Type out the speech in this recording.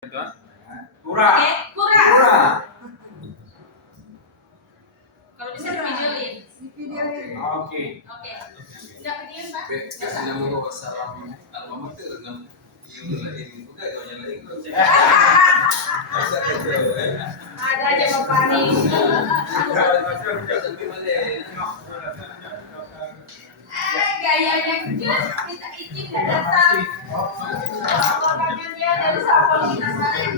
Kura. Oke, kura. Kura. Kalau bisa divideoin. Oke. Oke. Udah videoin, Pak? Biasanya mau salam alma mater dengan ini juga jauhnya lain. Ada aja Bapak nih. Gayanya kecil, minta izin dan datang. Pokoknya dia dari Sapol Dinasarin.